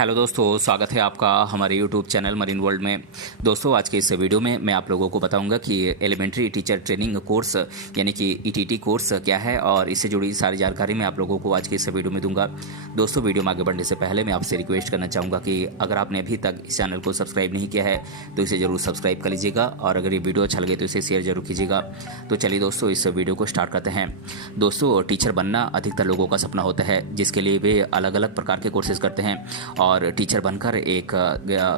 Hello दोस्तों, स्वागत है आपका हमारे यूट्यूब चैनल मरीन वर्ल्ड में। दोस्तों, आज के इस वीडियो में मैं आप लोगों को बताऊंगा कि एलिमेंट्री टीचर ट्रेनिंग कोर्स यानी कि ईटीटी कोर्स क्या है और इससे जुड़ी सारी जानकारी मैं आप लोगों को आज के इस वीडियो में दूंगा। दोस्तों, वीडियो में आगे बढ़ने से पहले मैं आपसे रिक्वेस्ट करना चाहूँगा कि अगर आपने अभी तक इस चैनल को सब्सक्राइब नहीं किया है तो इसे ज़रूर सब्सक्राइब कर लीजिएगा और अगर ये वीडियो अच्छा लगे तो इसे शेयर जरूर कीजिएगा। तो चलिए दोस्तों, इस वीडियो को स्टार्ट करते हैं। दोस्तों, टीचर बनना अधिकतर लोगों का सपना होता है, जिसके लिए वे अलग अलग प्रकार के कोर्सेज करते हैं और टीचर बनकर एक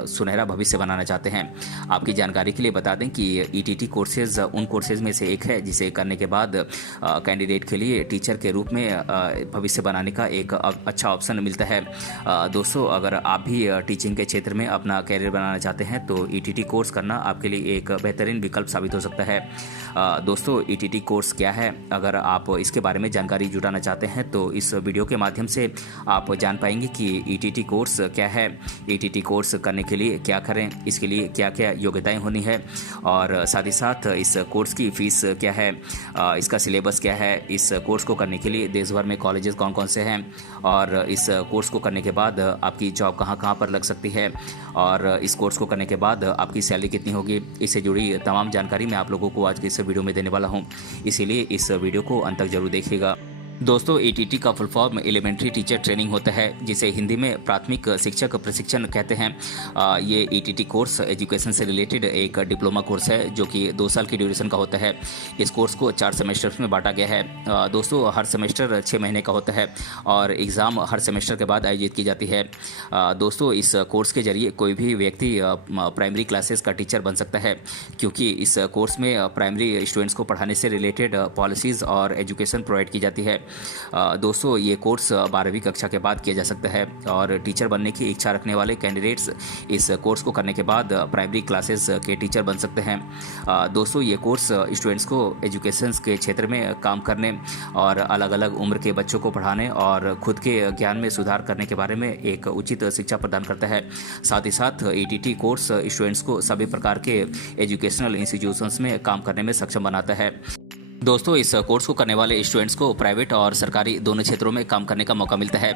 सुनहरा भविष्य बनाना चाहते हैं। आपकी जानकारी के लिए बता दें कि ईटीटी कोर्सेज उन कोर्सेज में से एक है जिसे करने के बाद कैंडिडेट के लिए टीचर के रूप में भविष्य बनाने का एक अच्छा ऑप्शन मिलता है। दोस्तों, अगर आप भी टीचिंग के क्षेत्र में अपना कैरियर बनाना चाहते हैं तो ईटीटी कोर्स करना आपके लिए एक बेहतरीन विकल्प साबित हो सकता है। दोस्तों, ईटीटी कोर्स क्या है, अगर आप इसके बारे में जानकारी जुटाना चाहते हैं तो इस वीडियो के माध्यम से आप जान पाएंगे कि ईटीटी कोर्स क्या है, ईटीटी कोर्स करने के लिए क्या करें, इसके लिए क्या क्या योग्यताएं होनी है और साथ ही साथ इस कोर्स की फीस क्या है, इसका सिलेबस क्या है, इस कोर्स को करने के लिए देश भर में कॉलेजेस कौन कौन से हैं और इस कोर्स को करने के बाद आपकी जॉब कहाँ कहाँ पर लग सकती है और इस कोर्स को करने के बाद आपकी सैलरी कितनी होगी, इससे जुड़ी तमाम जानकारी मैं आप लोगों को आज के इस वीडियो में देने वाला हूँ। इसीलिए इस वीडियो को अंत तक जरूर देखिएगा। दोस्तों, ईटीटी का full form elementary teacher training होता है, जिसे हिंदी में प्राथमिक शिक्षक प्रशिक्षण कहते हैं। ये ईटीटी कोर्स एजुकेशन से रिलेटेड एक डिप्लोमा कोर्स है जो कि 2 साल की ड्यूरेशन का होता है। इस कोर्स को 4 सेमेस्टर्स में बांटा गया है। दोस्तों, हर सेमेस्टर 6 महीने का होता है और एग्ज़ाम हर सेमेस्टर के बाद आयोजित की जाती है। दोस्तों, इस कोर्स के जरिए कोई भी व्यक्ति प्राइमरी क्लासेस का टीचर बन सकता है, क्योंकि इस कोर्स में प्राइमरी स्टूडेंट्स को पढ़ाने से रिलेटेड पॉलिसीज़ और एजुकेशन प्रोवाइड की जाती है। दोस्तों, ये कोर्स 12वीं कक्षा के बाद किया जा सकता है और टीचर बनने की इच्छा रखने वाले कैंडिडेट्स इस कोर्स को करने के बाद प्राइमरी क्लासेस के टीचर बन सकते हैं। दोस्तों, ये कोर्स स्टूडेंट्स को एजुकेशन के क्षेत्र में काम करने और अलग अलग उम्र के बच्चों को पढ़ाने और खुद के ज्ञान में सुधार करने के बारे में एक उचित शिक्षा प्रदान करता है। साथ ही साथ ईटीटी कोर्स स्टूडेंट्स को सभी प्रकार के एजुकेशनल इंस्टीट्यूशंस में काम करने में सक्षम बनाता है। दोस्तों, इस कोर्स को करने वाले स्टूडेंट्स को प्राइवेट और सरकारी दोनों क्षेत्रों में काम करने का मौका मिलता है।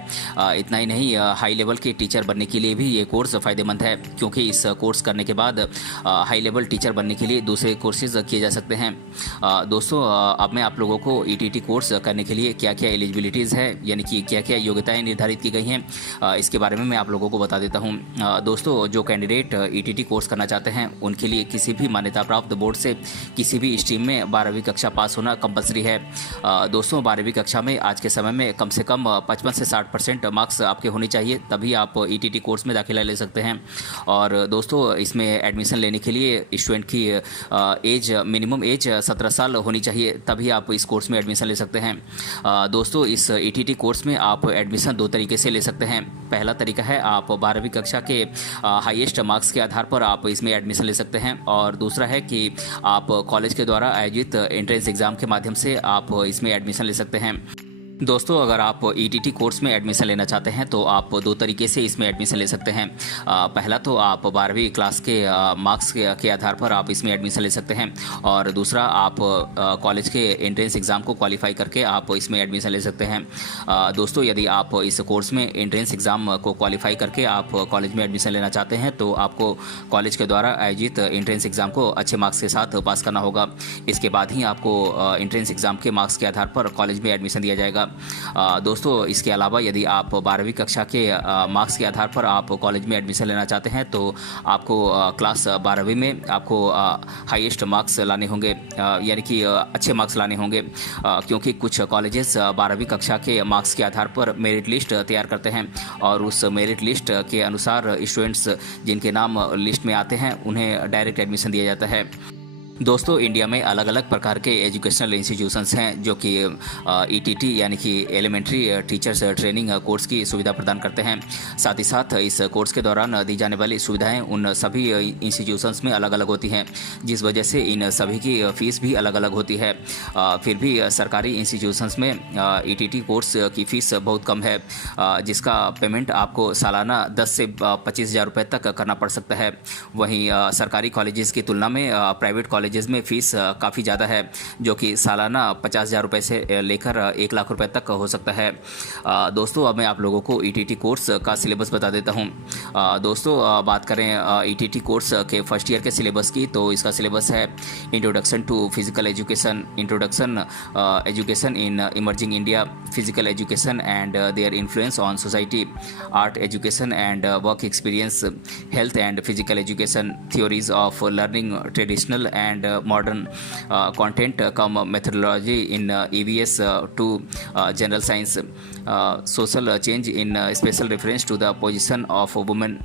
इतना ही नहीं, हाई लेवल के टीचर बनने के लिए भी ये कोर्स फ़ायदेमंद है, क्योंकि इस कोर्स करने के बाद हाई लेवल टीचर बनने के लिए दूसरे कोर्सेज किए जा सकते हैं। दोस्तों, अब मैं आप लोगों को ईटीटी कोर्स करने के लिए क्या क्या एलिजिबिलिटीज़ है, यानी कि क्या क्या योग्यताएँ निर्धारित की गई हैं, इसके बारे में मैं आप लोगों को बता देता हूँ। दोस्तों, जो कैंडिडेट ईटीटी कोर्स करना चाहते हैं उनके लिए किसी भी मान्यता प्राप्त बोर्ड से किसी भी स्ट्रीम में 12वीं कक्षा पास होना कंपलसरी है। दोस्तों, 12वीं कक्षा में आज के समय में कम से कम 55 से 60% मार्क्स आपके होने चाहिए, तभी आप ईटीटी कोर्स में दाखिला ले सकते हैं। और दोस्तों, इसमें एडमिशन लेने के लिए स्टूडेंट की मिनिमम एज 17 साल होनी चाहिए, तभी आप इस कोर्स में एडमिशन ले सकते हैं। दोस्तों, इस ईटीटी कोर्स में आप एडमिशन 2 तरीके से ले सकते हैं। पहला तरीका है, आप 12वीं कक्षा के हाईएस्ट मार्क्स के आधार पर आप इसमें एडमिशन ले सकते हैं और दूसरा है कि आप कॉलेज के द्वारा आयोजित एंट्रेंस एग्जाम के माध्यम से आप इसमें एडमिशन ले सकते हैं। दोस्तों, अगर आप ईटीटी कोर्स में एडमिशन लेना चाहते हैं तो आप 2 तरीके से इसमें एडमिशन ले सकते हैं। पहला तो आप 12वीं क्लास के मार्क्स के आधार पर आप इसमें एडमिशन ले सकते हैं और दूसरा आप कॉलेज के एंट्रेंस एग्ज़ाम को क्वालिफाई करके आप इसमें एडमिशन ले सकते हैं। दोस्तों, यदि आप इस कोर्स में एंट्रेंस एग्ज़ाम को क्वालिफाई करके आप कॉलेज में एडमिशन लेना चाहते हैं तो आपको कॉलेज के द्वारा आयोजित एंट्रेंस एग्ज़ाम को अच्छे मार्क्स के साथ पास करना होगा। इसके बाद ही आपको एंट्रेंस एग्ज़ाम के मार्क्स के आधार पर कॉलेज में एडमिशन दिया जाएगा। दोस्तों, इसके अलावा यदि आप 12वीं कक्षा के मार्क्स के आधार पर आप कॉलेज में एडमिशन लेना चाहते हैं तो आपको क्लास 12वीं में आपको हाईएस्ट मार्क्स लाने होंगे, यानी कि अच्छे मार्क्स लाने होंगे, क्योंकि कुछ कॉलेजेस 12वीं कक्षा के मार्क्स के आधार पर मेरिट लिस्ट तैयार करते हैं और उस मेरिट लिस्ट के अनुसार स्टूडेंट्स जिनके नाम लिस्ट में आते हैं उन्हें डायरेक्ट एडमिशन दिया जाता है। दोस्तों, इंडिया में अलग अलग प्रकार के एजुकेशनल इंस्टीट्यूशंस हैं जो कि ईटीटी यानी कि एलिमेंट्री टीचर्स ट्रेनिंग कोर्स की सुविधा प्रदान करते हैं। साथ ही साथ इस कोर्स के दौरान दी जाने वाली सुविधाएं उन सभी इंस्टीट्यूशंस में अलग अलग होती हैं, जिस वजह से इन सभी की फ़ीस भी अलग अलग होती है। फिर भी सरकारी इंस्टीट्यूशंस में ईटीटी कोर्स की फ़ीस बहुत कम है, जिसका पेमेंट आपको सालाना 10 से 25 हज़ार रुपये तक करना पड़ सकता है। वहीं सरकारी कॉलेजेस की तुलना में प्राइवेट कॉलेजेस में फ़ीस काफ़ी ज़्यादा है, जो कि सालाना 50,000 रुपये से लेकर 1 लाख रुपए तक हो सकता है। दोस्तों अब मैं आप लोगों को ईटीटी कोर्स का सिलेबस बता देता हूँ। दोस्तों बात करें ईटीटी कोर्स के फर्स्ट ईयर के सिलेबस की, तो इसका सिलेबस है introduction to physical education, introduction education in emerging India, physical education and their influence on society, art education and work experience, health and physical education, theories of learning, traditional and modern content come methodology in EVS to general science, social change in special reference to the position of women।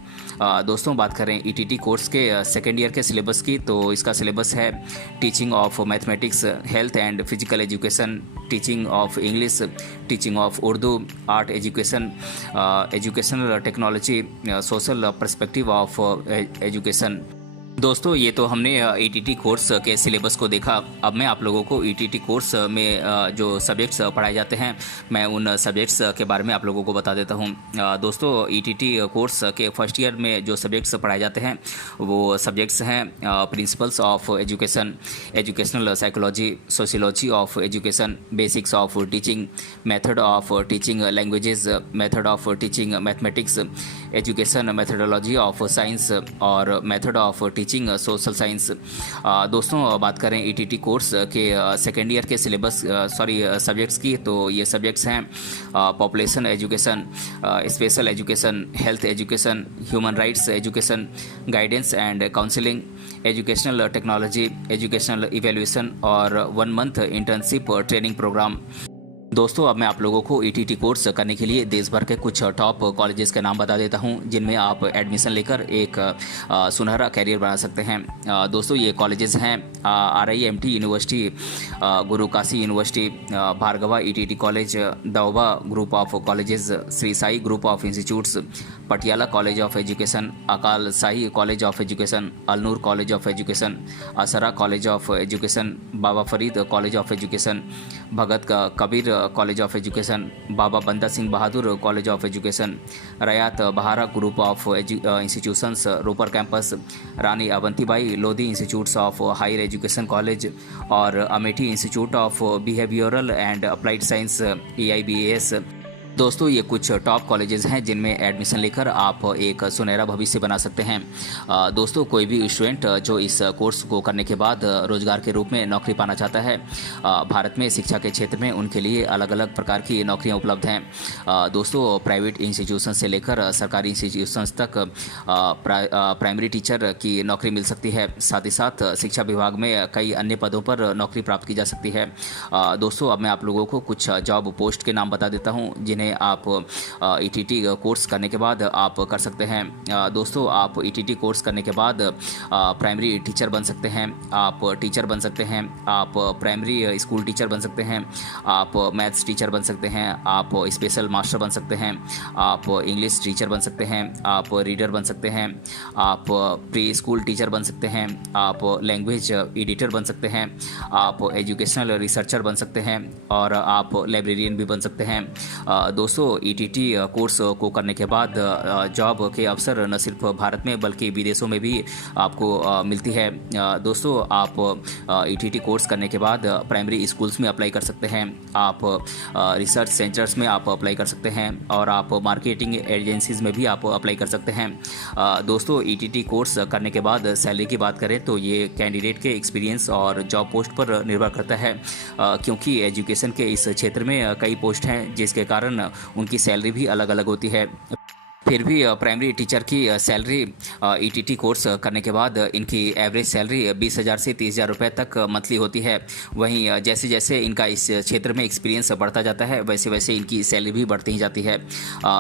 दोस्तों बात करें ETT course के second year के syllabus की, तो इसका syllabus है teaching of mathematics, health and physical education, teaching of English, teaching of Urdu, art education, educational technology, social perspective of education. दोस्तों ये तो हमने ईटीटी कोर्स के सिलेबस को देखा। अब मैं आप लोगों को ईटीटी कोर्स में जो सब्जेक्ट्स पढ़ाए जाते हैं, मैं उन सब्जेक्ट्स के बारे में आप लोगों को बता देता हूं। दोस्तों ईटीटी कोर्स के फर्स्ट ईयर में जो सब्जेक्ट्स पढ़ाए जाते हैं वो सब्जेक्ट्स हैं principles of education, educational psychology, sociology of education, basics of teaching, method of teaching languages, method of teaching mathematics, education methodology of science और method of teaching social science. दोस्तों बात करें ईटीटी कोर्स के second year के syllabus subjects की, तो ये subjects हैं population education, special education, health education, human rights education, guidance and counselling, educational technology, educational evaluation और 1 मंथ इंटर्नशिप ट्रेनिंग प्रोग्राम। दोस्तों अब मैं आप लोगों को ईटीटी कोर्स करने के लिए देश भर के कुछ टॉप कॉलेजेस के नाम बता देता हूं, जिनमें आप एडमिशन लेकर एक सुनहरा कैरियर बना सकते हैं। दोस्तों ये कॉलेजेस हैं RIMT University, Guru Kashi University, Bhargava ETT College, Doaba Group of Colleges, Shri Sai Group of Institutes, Patiala College of Education, Akal Sai College of Education, Alnoor College of Education, Asra College of Education, Baba Farid College of Education, Bhagat Kabir College of Education, Baba Banda Singh Bahadur College of Education, Rayat Bahra Group of Institutions Ropar Campus, Rani Avantibai Lodhi Institutes of Higher Education College और Amethi institute of behavioural and applied science AIBAS। दोस्तों ये कुछ top colleges हैं जिनमें admission लेकर आप एक सुनहरा भविष्य बना सकते हैं। दोस्तों कोई भी स्टूडेंट जो इस कोर्स को करने के बाद रोजगार के रूप में नौकरी पाना चाहता है, भारत में शिक्षा के क्षेत्र में उनके लिए अलग अलग प्रकार की नौकरियां उपलब्ध हैं। दोस्तों प्राइवेट इंस्टीट्यूशन से लेकर सरकारी इंस्टीट्यूशंस तक प्राइमरी टीचर की नौकरी मिल सकती है। साथ ही साथ शिक्षा विभाग में कई अन्य पदों पर नौकरी प्राप्त की जा सकती है। दोस्तों अब मैं आप लोगों को कुछ जॉब पोस्ट के नाम बता देता हूँ जिन्हें आप ईटीटी कोर्स करने के बाद आप कर सकते हैं। दोस्तों आप ईटीटी कोर्स करने के बाद प्राइमरी टीचर बन सकते हैं, आप टीचर बन सकते हैं, आप प्राइमरी स्कूल टीचर बन सकते हैं, आप मैथ्स टीचर बन सकते हैं, आप स्पेशल मास्टर बन सकते हैं, आप इंग्लिश टीचर बन सकते हैं, आप रीडर बन सकते हैं, आप प्री स्कूल टीचर बन सकते हैं, आप लैंग्वेज एडिटर बन सकते हैं, आप एजुकेशनल रिसर्चर बन सकते हैं और आप लाइब्रेरियन भी बन सकते हैं। दोस्तों ईटीटी कोर्स को करने के बाद जॉब के अवसर न सिर्फ भारत में बल्कि विदेशों में भी आपको मिलती है। दोस्तों आप ईटीटी कोर्स करने के बाद प्राइमरी स्कूल्स में अप्लाई कर सकते हैं, आप रिसर्च सेंटर्स में आप अप्लाई कर सकते हैं और आप मार्केटिंग एजेंसीज में भी आप अप्लाई कर सकते हैं। दोस्तों ईटीटी कोर्स करने के बाद सैलरी की बात करें तो ये कैंडिडेट के एक्सपीरियंस और जॉब पोस्ट पर निर्भर करता है, क्योंकि एजुकेशन के इस क्षेत्र में कई पोस्ट हैं जिसके कारण उनकी सैलरी भी अलग अलग होती है। फिर भी प्राइमरी टीचर की सैलरी ईटीटी कोर्स करने के बाद इनकी एवरेज सैलरी 20,000 से 30,000 रुपये तक मंथली होती है। वहीं जैसे जैसे इनका इस क्षेत्र में एक्सपीरियंस बढ़ता जाता है वैसे वैसे इनकी सैलरी भी बढ़ती ही जाती है।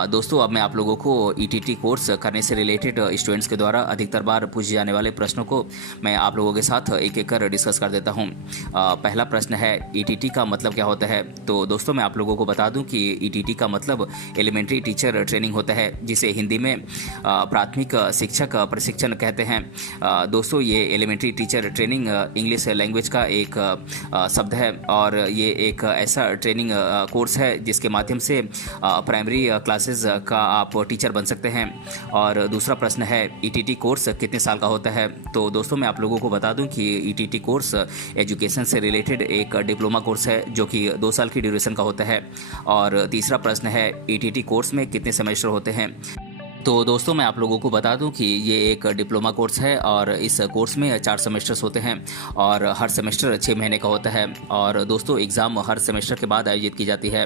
दोस्तों अब मैं आप लोगों को ईटीटी कोर्स करने से रिलेटेड स्टूडेंट्स के द्वारा अधिकतर बार पूछे जाने वाले प्रश्नों को मैं आप लोगों के साथ एक एक कर डिस्कस कर देता हूँ। पहला प्रश्न है ईटीटी का मतलब क्या होता है। तो दोस्तों मैं आप लोगों को बता दूँ कि ईटीटी का मतलब एलिमेंट्री टीचर ट्रेनिंग होता है, जिस जिसे हिंदी में प्राथमिक शिक्षक प्रशिक्षण कहते हैं। दोस्तों ये elementary teacher training English language का एक शब्द है और ये एक ऐसा ट्रेनिंग कोर्स है जिसके माध्यम से प्राइमरी क्लासेस का आप टीचर बन सकते हैं। और दूसरा प्रश्न है ईटीटी कोर्स कितने साल का होता है। तो दोस्तों मैं आप लोगों को बता दूं कि ईटीटी कोर्स एजुकेशन से रिलेटेड एक डिप्लोमा कोर्स है जो कि 2 साल की ड्यूरेशन का होता है। और तीसरा प्रश्न है ईटीटी कोर्स में कितने सेमेस्टर होते हैं। तो दोस्तों मैं आप लोगों को बता दूं कि ये एक डिप्लोमा कोर्स है और इस कोर्स में 4 सेमेस्टर्स होते हैं और हर सेमेस्टर 6 महीने का होता है। और दोस्तों एग्ज़ाम हर सेमेस्टर के बाद आयोजित की जाती है।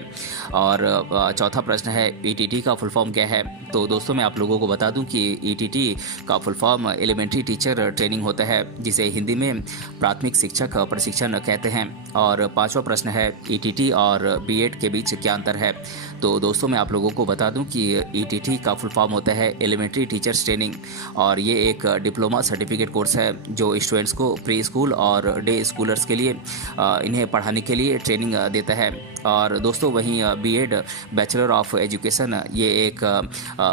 और चौथा प्रश्न है ईटीटी का फुल फॉर्म क्या है। तो दोस्तों मैं आप लोगों को बता दूं कि ईटीटी का full form elementary teacher training होता है जिसे हिंदी में प्राथमिक शिक्षक प्रशिक्षण कहते हैं। और पाँचवा प्रश्न है ईटीटी और बीएड के बीच क्या अंतर है। तो दोस्तों मैं आप लोगों को बता दूं कि ईटीटी का फुल फॉर्म होता है एलिमेंट्री टीचर्स ट्रेनिंग और ये एक डिप्लोमा सर्टिफिकेट कोर्स है जो स्टूडेंट्स को प्री स्कूल और डे स्कूलर्स के लिए इन्हें पढ़ाने के लिए ट्रेनिंग देता है। और दोस्तों वहीं बीएड बैचलर ऑफ एजुकेशन ये एक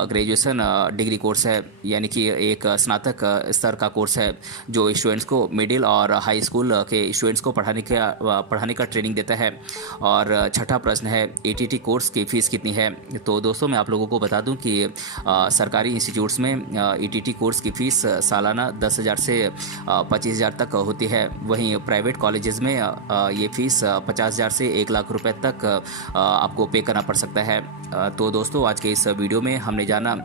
ग्रेजुएशन डिग्री कोर्स है यानी कि एक स्नातक स्तर का कोर्स है जो स्टूडेंट्स को मिडिल और हाई स्कूल के स्टूडेंट्स को पढ़ाने का ट्रेनिंग देता है। और छठा प्रश्न है ईटीटी कोर्स की फ़ीस कितनी है। तो दोस्तों मैं आप लोगों को बता दूं कि सरकारी इंस्टीट्यूट्स में ईटीटी कोर्स की फ़ीस सालाना 10,000 से 25,000 तक होती है। वहीं प्राइवेट कॉलेजेस में ये फ़ीस 50,000 से 1 लाख रुपए तक आपको पे करना पड़ सकता है। तो दोस्तों आज के इस वीडियो में हमने जाना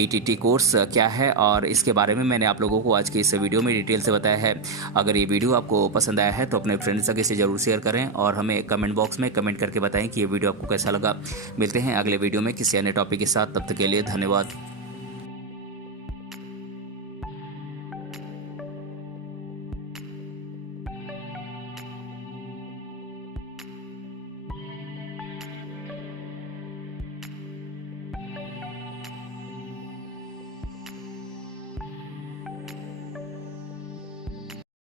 ईटीटी कोर्स क्या है और इसके बारे में मैंने आप लोगों को आज के इस वीडियो में डिटेल से बताया है। अगर ये वीडियो आपको पसंद आया है तो अपने फ्रेंड्स आगे से ज़रूर शेयर करें और हमें कमेंट बॉक्स में कमेंट करके बताएं कि ये वीडियो आपको कैसा लगा। मिलते हैं अगले वीडियो में किसी अन्य टॉपिक के साथ, तब तक के लिए धन्यवाद।